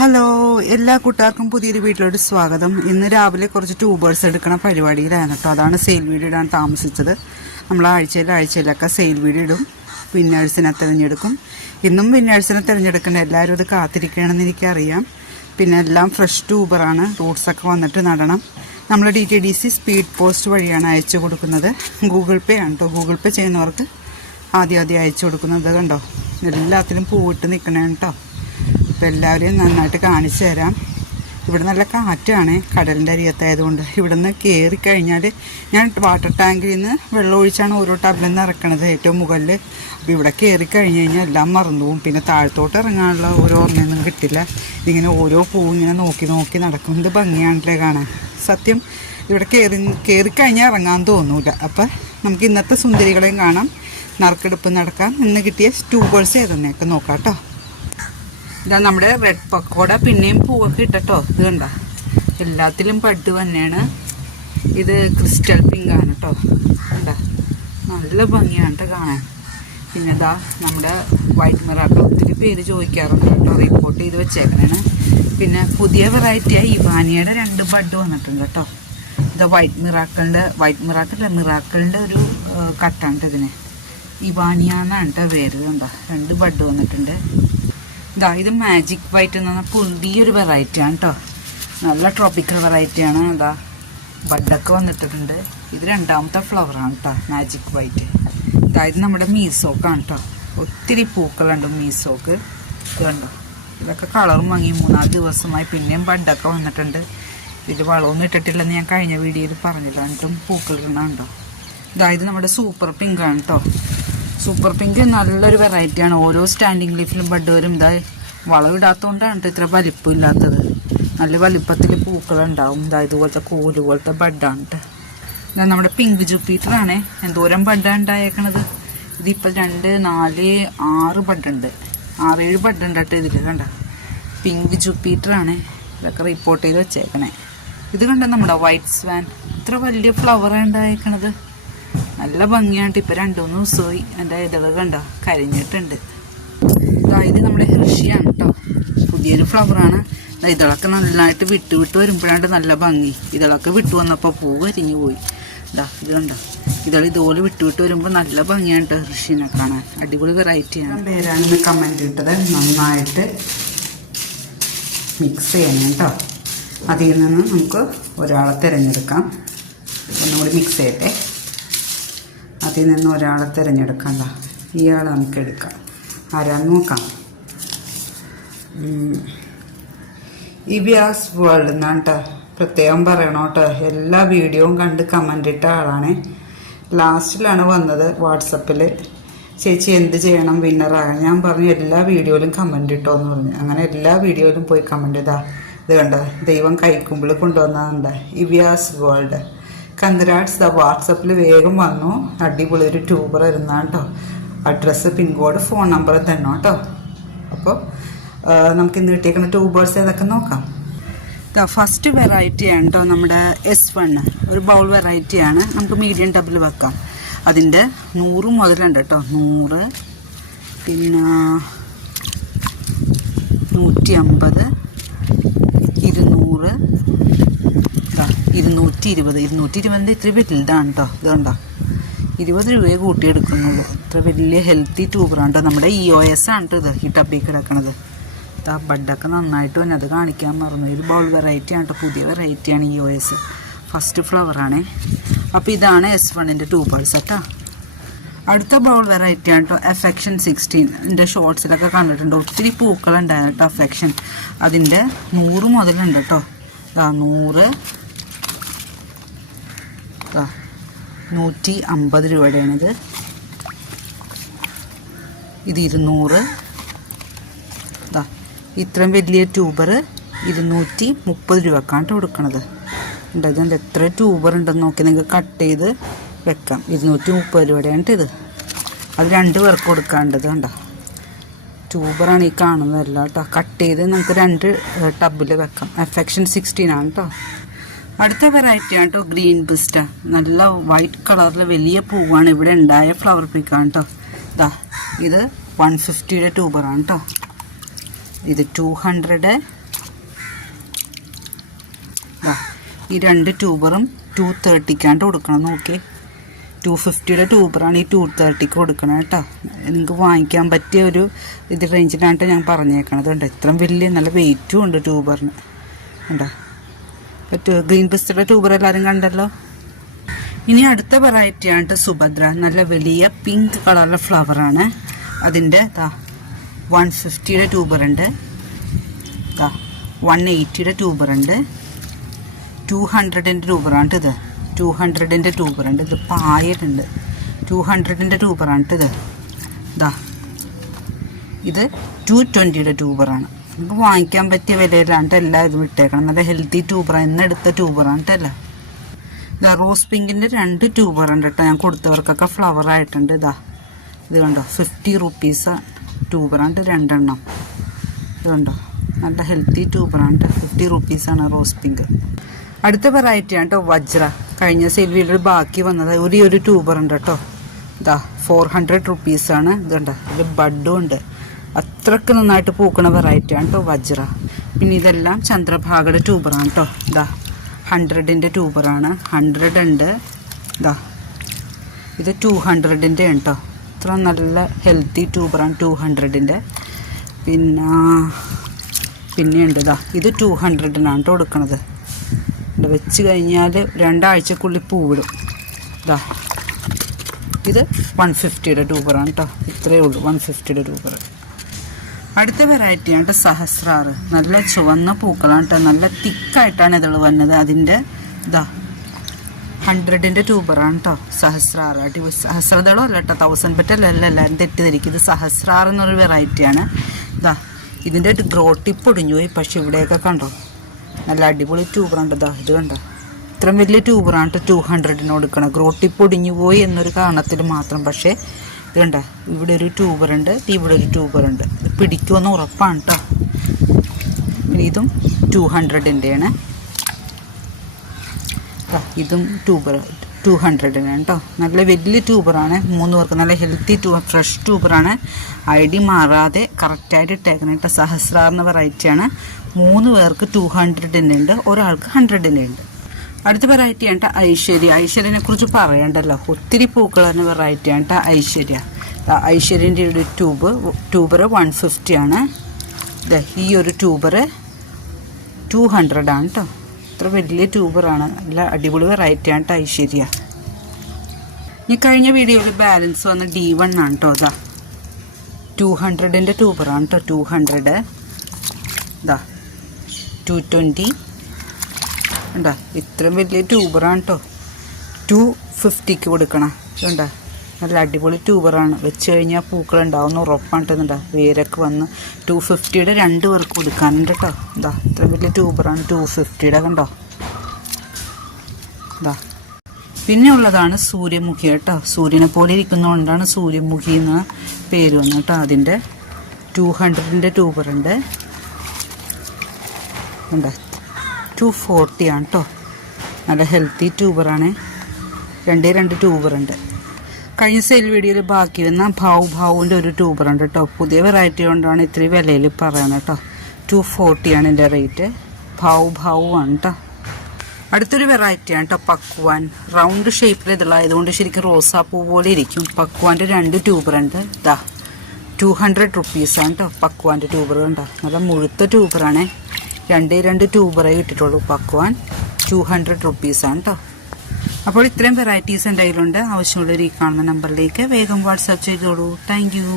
Hello, എല്ലാ കൂട്ടുകാർക്കും പുതിയൊരു വീട്ടിലോട്ട് സ്വാഗതം. ഇന്ന് രാവിലെ കുറച്ച് ട്യൂബേഴ്സ് എടുക്കണ പരിപാടിയിലാണ് കേട്ടോ. അതാണ് സെയിൽ വീഡിയോ ഇടാൻ താമസിച്ചത്. നമ്മൾ ആഴ്ചയിലൊക്കെ സെയിൽ വീഡിയോ ഇടും. വിന്നേഴ്സിനെ തിരഞ്ഞെടുക്കും. ഇന്നും വിന്നേഴ്സിനെ തിരഞ്ഞെടുക്കേണ്ട എല്ലാവരും അത് കാത്തിരിക്കണമെന്ന് എനിക്കറിയാം. പിന്നെ എല്ലാം ഫ്രഷ് ട്യൂബറാണ്. റൂട്ട്സൊക്കെ വന്നിട്ട് നടണം. നമ്മൾ DTDC സ്പീഡ് പോസ്റ്റ് വഴിയാണ് അയച്ചു കൊടുക്കുന്നത്. ഗൂഗിൾ പേ ആണ് കേട്ടോ. ഗൂഗിൾ പേ ചെയ്യുന്നവർക്ക് ആദ്യം അയച്ചു കൊടുക്കുന്നത് കണ്ടോ. എല്ലാത്തിലും പൂവിട്ട് നിൽക്കണേ കേട്ടോ. അപ്പോൾ എല്ലാവരെയും നന്നായിട്ട് കാണിച്ചു തരാം. ഇവിടെ നല്ല കാറ്റാണ്, കടലിൻ്റെ അരികത്തായതുകൊണ്ട്. ഇവിടെ നിന്ന് കയറിക്കഴിഞ്ഞാൽ ഞാൻ വാട്ടർ ടാങ്കിൽ നിന്ന് വെള്ളം ഒഴിച്ചാണ് ഓരോ ടബിൽ നിന്ന് ഇറക്കണത് ഏറ്റവും മുകളിൽ. അപ്പോൾ ഇവിടെ കയറിക്കഴിഞ്ഞ് കഴിഞ്ഞാൽ എല്ലാം മറന്നു പോകും. പിന്നെ താഴത്തോട്ട് ഇറങ്ങാനുള്ള ഓരോ ഓർമ്മയൊന്നും കിട്ടില്ല. ഇങ്ങനെ ഓരോ പൂവ് ഇങ്ങനെ നോക്കി നടക്കും. ഇത് ഭംഗിയാണല്ലേ കാണാൻ. സത്യം ഇവിടെ കയറിക്കഴിഞ്ഞാൽ ഇറങ്ങാൻ തോന്നൂല. അപ്പം നമുക്ക് ഇന്നത്തെ സുന്ദരികളെയും കാണാം, നറുക്കെടുപ്പ് നടക്കാം. ഇന്ന് കിട്ടിയ ട്യൂബേഴ്സ് ഏതെന്നൊക്കെ നോക്കാം കേട്ടോ. ഇതാ നമ്മുടെ റെഡ് പക്കോട, പിന്നെയും പൂവൊക്കെ ഇട്ടോ. ഇത് കണ്ട, എല്ലാത്തിലും ബഡ് തന്നെയാണ്. ഇത് ക്രിസ്റ്റൽ പിങ്ക് ആണ് കേട്ടോ. കണ്ട, നല്ല ഭംഗിയാണ് കേട്ടോ കാണാൻ. പിന്നെ ഇതാ നമ്മുടെ വൈറ്റ് മിറാക്കിൾ, ഒത്തിരി പേര് ചോദിക്കാറുണ്ട് കേട്ടോ, റിപ്പോർട്ട് ചെയ്ത് വെച്ചേക്കണേണ്. പിന്നെ പുതിയ വെറൈറ്റിയായി ഇവാനിയുടെ 2 ബഡ് വന്നിട്ടുണ്ട് കേട്ടോ. ഇത് മിറാക്കിളിൻ്റെ ഒരു കട്ടാണ് ഇതിന്. ഇവാനിയ എന്നാണ് കേട്ടോ പേര്. കണ്ട, 2 ബഡ് വന്നിട്ടുണ്ട്. ഇതാ, ഇത് മാജിക് വൈറ്റ് എന്ന് പറഞ്ഞാൽ പുതിയൊരു വെറൈറ്റിയാണ് കേട്ടോ. നല്ല ട്രോപ്പിക്കൽ വെറൈറ്റിയാണ്. ഇതാ ബഡൊക്കെ വന്നിട്ടുണ്ട്. ഇത് 2ാമത്തെ ഫ്ലവറാണ് കേട്ടോ, മാജിക് വൈറ്റ്. ഇത് നമ്മുടെ മീസോക്കാണ് കേട്ടോ. ഒത്തിരി പൂക്കളുണ്ട് മീസോക്ക്. ഇത് കണ്ടോ, ഇതൊക്കെ കളറും വാങ്ങി 3-4 ദിവസമായി. പിന്നെയും ബഡൊക്കെ വന്നിട്ടുണ്ട്. ഇതിൽ വളമൊന്നും ഇട്ടിട്ടില്ലെന്ന് ഞാൻ കഴിഞ്ഞ വീഡിയോയിൽ പറഞ്ഞില്ല. എന്നിട്ടും പൂക്കൾ ഇടണുണ്ടോ. ഇത് നമ്മുടെ സൂപ്പർ പിങ്ക് ആണ് കേട്ടോ. സൂപ്പർ പിങ്ക് നല്ലൊരു വെറൈറ്റിയാണ്. ഓരോ സ്റ്റാൻഡിങ് ലീഫിലും ബഡ് വരും. വളമിടാത്തതുകൊണ്ടാണ് ഇത്ര വലിപ്പമില്ലാത്തത്. നല്ല വലിപ്പത്തിൽ പൂക്കളുണ്ടാവും. ഇതുപോലത്തെ കോല് പോലത്തെ ബഡാണ് കേട്ടോ. നമ്മുടെ പിങ്ക് ജൂപ്പിറ്ററാണ്. എന്തോരം ബഡാണ് ഉണ്ടായേക്കണത്. ഇതിപ്പോൾ 2, 4, 6 ബഡുണ്ട്. 6-7 ബഡുണ്ട് കേട്ടോ ഇതിൽ. കണ്ട, പിങ്ക് ജൂപ്പിറ്ററാണ്. ഇതൊക്കെ റിപ്പോർട്ട് ചെയ്ത് വെച്ചേക്കണേ. ഇത് കണ്ട നമ്മുടെ വൈറ്റ് സ്വാൻ. ഇത്ര വലിയ ഫ്ലവറാണ് ഉണ്ടായേക്കണത്. നല്ല ഭംഗിയാണ്. ഇപ്പം 2-3 ദിവസമായി. എൻ്റെ ഇതള് കണ്ട കരിഞ്ഞിട്ടുണ്ട്. ഇത് നമ്മുടെ ഹൃഷിയാണ് കേട്ടോ. പുതിയൊരു ഫ്ലവറാണ്. ഇതളൊക്കെ നന്നായിട്ട് വിട്ട് വരുമ്പോഴാണ് നല്ല ഭംഗി. ഇതളൊക്കെ വിട്ടു വന്നപ്പോൾ പൂ കരിഞ്ഞു പോയി. ഇത് കണ്ടോ, ഇതുപോലെ വിട്ട് വരുമ്പോൾ നല്ല ഭംഗിയാണ് കേട്ടോ ഹൃഷിനെ കാണാൻ. അടിപൊളി വെറൈറ്റിയാണ്. പേരാണെന്ന് കമൻറ്റ് ഇട്ടത്. നന്നായിട്ട് മിക്സ് ചെയ്യണം കേട്ടോ. അതിൽ നിന്ന് നമുക്ക് ഒരാളെ തിരഞ്ഞെടുക്കാം. ഒന്നുകൂടി മിക്സ് ചെയ്യട്ടെ. അതിൽ നിന്ന് ഒരാളെ തിരഞ്ഞെടുക്കണ്ട. ഇയാളെ നമുക്ക് എടുക്കാം. ആരാന്ന് നോക്കാം. ഇവിയാസ് വേൾഡ് എന്നാണ് കേട്ടോ. പ്രത്യേകം പറയണം കേട്ടോ. എല്ലാ വീഡിയോയും കണ്ട് കമൻ്റ് ഇട്ട ആളാണ്. ലാസ്റ്റിലാണ് വന്നത് വാട്സപ്പിൽ, ചേച്ചി എന്ത് ചെയ്യണം വിന്നറാകാൻ. ഞാൻ പറഞ്ഞു എല്ലാ വീഡിയോയിലും കമൻ്റ് ഇട്ടോ എന്ന് പറഞ്ഞു. അങ്ങനെ എല്ലാ വീഡിയോയിലും പോയി കമൻ്റ് ചെയ്താ. ഇത് കണ്ടോ, ദൈവം കൈക്കുമ്പിൾ കൊണ്ടുവന്നതുണ്ട്. ഇവിയാസ് വേൾഡ് കൺഗ്രാറ്റ്സ്. വാട്സപ്പിൽ വേഗം വന്നു. അടിപൊളി ഒരു ട്യൂബർ ഇരുന്നാണ് കേട്ടോ. അഡ്രസ്സ്, പിൻകോഡ്, ഫോൺ നമ്പർ തന്നെ കേട്ടോ. അപ്പോൾ നമുക്ക് ഇന്ന് കിട്ടിയേക്കുന്ന ട്യൂബേഴ്സ് ഏതൊക്കെ നോക്കാം. ഫസ്റ്റ് വെറൈറ്റിയാണ് കേട്ടോ നമ്മുടെ S1. ഒരു ബൗൾ വെറൈറ്റിയാണ്. നമുക്ക് മീഡിയം ടബിൽ വെക്കാം. അതിൻ്റെ 100 മുതലുണ്ട് കേട്ടോ. 100, പിന്നെ 150, 200, 220 ഇത്ര വലുതാണ് കേട്ടോ. ഇതുകൊണ്ടോ 20 രൂപയെ കൂട്ടിയെടുക്കുന്നുള്ളൂ. ഇത്ര വലിയ ഹെൽത്തി ട്യൂബറാണ് കേട്ടോ. നമ്മുടെ EOS ആണ് കേട്ടോ ഇത്, ഈ ടബിൽ കിടക്കണത്. ബഡൊക്കെ നന്നായിട്ട് തന്നെ, അത് കാണിക്കാൻ മറന്നു. ഇത് ബൗൾ വെറൈറ്റിയാണ് കേട്ടോ. പുതിയ വെറൈറ്റിയാണ് EOS. ഫസ്റ്റ് ഫ്ലവറാണേ. അപ്പോൾ ഇതാണ് S1ൻ്റെ ട്യൂബേഴ്സ് കേട്ടോ. അടുത്ത ബൗൾ വെറൈറ്റിയാണ് കേട്ടോ. അഫെക്ഷൻ 16. എൻ്റെ ഷോർട്സിലൊക്കെ കണ്ടിട്ടുണ്ട്. ഒത്തിരി പൂക്കളുണ്ടായിരുന്നു കേട്ടോ അഫെക്ഷൻ. അതിൻ്റെ 100 മുതലുണ്ട് കേട്ടോ. 100, 150 രൂപയുടെയാണിത്. ഇത് 200. ഇത്രയും വലിയ ട്യൂബർ 230 രൂപക്കാണ് കൊടുക്കണത്. ഇതിൻ്റെ എത്ര ട്യൂബർ ഉണ്ടെന്ന് നോക്കി നിങ്ങൾക്ക് കട്ട് ചെയ്ത് വെക്കാം. 230 രൂപയുടെയാണ് ഇത്. അത് 2 പേർക്ക് കൊടുക്കാണ്ടത്. കണ്ടോ, ട്യൂബറാണ് ഈ കാണുന്നതല്ല കേട്ടോ. കട്ട് ചെയ്ത് നമുക്ക് 2 ടബിൽ വെക്കാം. അഫെക്ഷൻ 16 ആണ് കേട്ടോ. അടുത്ത വെറൈറ്റിയാണ് കേട്ടോ ഗ്രീൻ ബിസ്റ്റ. നല്ല വൈറ്റ് കളറിൽ വലിയ പൂവാണ്. ഇവിടെ ഉണ്ടായ ഫ്ലവർ പിക്കാണ് കേട്ടോ. ഇത് 150യുടെ ട്യൂബറാണ് കേട്ടോ. ഇത് 200, ഈ 2 ട്യൂബറും 230 കൊടുക്കണം. നോക്കി 250 ട്യൂബറാണ് ഈ 230 കൊടുക്കണം കേട്ടോ. നിങ്ങൾക്ക് വാങ്ങിക്കാൻ പറ്റിയ ഒരു ഇത് റേഞ്ചിലാണ് ഞാൻ പറഞ്ഞേക്കണത്. ഉണ്ട് ഇത്രയും വലിയ നല്ല വെയിറ്റും ഉണ്ട് ട്യൂബറിന്. ഉണ്ടോ ഗ്രീൻ പിസ്റ്റയുടെ ട്യൂബർ എല്ലാവരും കണ്ടല്ലോ. ഇനി അടുത്ത വെറൈറ്റിയാണ് സുഭദ്ര. നല്ല വലിയ പിങ്ക് കളറിലെ ഫ്ലവറാണ്. അതിൻ്റെ 150 ട്യൂബറുണ്ട്, 180 ട്യൂബറുണ്ട്, 200 ട്യൂബറാണ് ഇത്. 200 ട്യൂബറുണ്ട്. ഇത് പായലുണ്ട്. 200 ട്യൂബറാണ് ഇത്. ഇത് 220 ട്യൂബറാണ്. നമുക്ക് വാങ്ങിക്കാൻ പറ്റിയ വിലയിലാണ്ട് എല്ലാം ഇതും ഇട്ടേക്കണം. നല്ല ഹെൽത്തി ട്യൂബറാണ്. ഇന്നെടുത്ത ട്യൂബറാണ് കേട്ടല്ല. റോസ് പിങ്കിൻ്റെ 2 ട്യൂബറുണ്ട് കേട്ടോ. ഞാൻ കൊടുത്തവർക്കൊക്കെ ഫ്ലവർ ആയിട്ടുണ്ട്. ഇത് കണ്ടോ 50 റുപ്പീസ് ട്യൂബറാണ് 2 എണ്ണം. ഇത് കണ്ടോ നല്ല ഹെൽത്തി ട്യൂബറാണ് 50 റുപ്പീസാണ് റോസ് പിങ്ക്. അടുത്ത വെറൈറ്റിയാണ് കേട്ടോ വജ്ര. കഴിഞ്ഞ സെയിൽ വീഡിയോയിൽ ബാക്കി വന്നത് ഒരു ട്യൂബറുണ്ട് കേട്ടോ. 400 റുപ്പീസാണ്. ഇത് കണ്ടോ ഇത് ബഡും ഉണ്ട്. അത്രയ്ക്ക് നന്നായിട്ട് പൂക്കണ വെറൈറ്റിയാണ് കേട്ടോ വജ്ര. പിന്നെ ഇതെല്ലാം ചന്ദ്രഭാഗയുടെ ട്യൂബറാണ് കേട്ടോ. 100 ട്യൂബറാണ്. 100 ഉണ്ട്. ഇത് 200 കേട്ടോ. ഇത്ര നല്ല ഹെൽത്തി ട്യൂബറാണ് 200. പിന്നെയുണ്ട് ഇത് 200 കൊടുക്കണത്. വെച്ച് കഴിഞ്ഞാൽ 2 ആഴ്ചക്കുള്ളിൽ പൂവിടും. ഇത് 150 ട്യൂബറാണ് കേട്ടോ. ഇത്രയേ ഉള്ളൂ 150 ട്യൂബർ. അടുത്ത വെറൈറ്റിയാണ് സഹസ്രാറ്. നല്ല ചുവന്ന പൂക്കളാണ് കേട്ടോ. നല്ല തിക്കായിട്ടാണ് ഇതുള്ളത് വന്നത്. അതിൻ്റെ 100 ട്യൂബറാണ് കേട്ടോ സഹസ്രാറ്. സഹസ്രദളം അല്ല കേട്ടോ, 1000 പെറ്റല്ല എല്ലാവരും തെറ്റിദ്ധരിക്കും. ഇത് സഹസ്രാറ് എന്നൊരു വെറൈറ്റിയാണ്. ഇതിൻ്റെ ഗ്രോ ടിപ്പ് ഒടിഞ്ഞു പോയി. പക്ഷെ ഇവിടെയൊക്കെ കണ്ടോ നല്ല അടിപൊളി ട്യൂബറുണ്ട്. ഇത് കണ്ടോ ഇത്രയും വലിയ ട്യൂബറാണ് 200 കൊടുക്കണം. ഗ്രോ ടിപ്പ് ഒടിഞ്ഞു പോയി എന്നൊരു കാരണത്തിൽ മാത്രം. പക്ഷേ ഇത് കണ്ടോ ഇവിടെ ഒരു ട്യൂബറുണ്ട്, ഇവിടെ ഒരു ട്യൂബറുണ്ട്. ഇത് പിടിക്കുമെന്ന് ഉറപ്പാണ് കേട്ടോ. പിന്നെ ഇതും 200 ഇതും 200 കേട്ടോ. നല്ല വലിയ ട്യൂബറാണ്. 3 പേർക്ക് നല്ല ഹെൽത്തി ഫ്രഷ് ട്യൂബറാണ്. ID മാറാതെ കറക്റ്റായിട്ട് ഇട്ടേക്കണം കേട്ടോ. സഹസ്രാറിന് വെറൈറ്റിയാണ്. 3 പേർക്ക് 200 ഉണ്ട്, ഒരാൾക്ക് 100 ഉണ്ട്. അടുത്ത വെറൈറ്റിയാണ് ഐശ്വര്യ. ഐശ്വര്യനെ കുറിച്ച് പറയണ്ടല്ലോ, ഒത്തിരി പൂക്കളെന്ന വെറൈറ്റിയാണ് ഐശ്വര്യ. ഐശ്വര്യൻ്റെ ഒരു ട്യൂബർ 150 ആണ്. ഈ ഒരു ട്യൂബർ 200 ആണ് കേട്ടോ. ഇത്ര വലിയ ട്യൂബറാണ്. നല്ല അടിപൊളി വെറൈറ്റിയാണ് ഐശ്വര്യ. ഈ കഴിഞ്ഞ വീഡിയോയിൽ ബാലൻസ് വന്ന D1 ആണ് കേട്ടോ. 200 ട്യൂബറാണ് കേട്ടോ. 200 220 ഉണ്ടോ. ഇത്രയും വലിയ ട്യൂബറാണ് കേട്ടോ. 250 കൊടുക്കണം. ഇതുണ്ടോ നല്ല അടിപൊളി ട്യൂബറാണ്. വെച്ച് കഴിഞ്ഞാൽ പൂക്കളുണ്ടാവുന്ന ഉറപ്പാണ് കേട്ടോ. വേരൊക്കെ വന്ന് 250 2 പേർക്ക് കൊടുക്കാനുണ്ട് കേട്ടോ. ഇത്രയും വലിയ ട്യൂബറാണ് 250 കണ്ടോ. പിന്നെ ഉള്ളതാണ് സൂര്യമുഖി കേട്ടോ. സൂര്യനെ പോലെ ഇരിക്കുന്നതുകൊണ്ടാണ് സൂര്യമുഖി എന്ന പേര് വന്നു കേട്ടോ. അതിൻ്റെ 200 ട്യൂബറുണ്ട്. ഉണ്ടോ 240 ആണ് കേട്ടോ. നല്ല ഹെൽത്തി ട്യൂബറാണ്. 2 ട്യൂബറുണ്ട്. കഴിഞ്ഞ സെയിൽ വീഡിയോയിൽ ബാക്കി വന്ന ഭാവുവിൻ്റെ ഒരു ട്യൂബറുണ്ട് കേട്ടോ. പുതിയ വെറൈറ്റി കൊണ്ടാണ് ഇത്രയും വിലയിൽ പറയുന്നത് കേട്ടോ. 240 ആണ് എൻ്റെ റേറ്റ്. ഭാവുവാണ് കേട്ടോ. അടുത്തൊരു വെറൈറ്റിയാണ് കേട്ടോ പക്വാൻ. റൗണ്ട് ഷേപ്പിൽ ഇതുള്ളതുകൊണ്ട് ശരിക്കും റോസാപ്പൂ പോലെ ഇരിക്കും. പക്വാൻ്റെ 2 ട്യൂബറുണ്ട്. 200 റുപ്പീസാണ് കേട്ടോ പക്വാൻ്റെ ട്യൂബർ. കണ്ടോ നല്ല മുഴുത്ത ട്യൂബറാണ്. 2 ട്യൂബറേ കിട്ടിയിട്ടുള്ളൂ. പക്വാൻ 200 റുപ്പീസാണ് കേട്ടോ. അപ്പോൾ ഇത്രയും വെറൈറ്റീസ് എൻ്റെ കയ്യിലുണ്ട്. ആവശ്യമുള്ളവർ ഈ കാണുന്ന നമ്പറിലേക്ക് വേഗം വാട്സാപ്പ് ചെയ്തോളൂ. Thank you.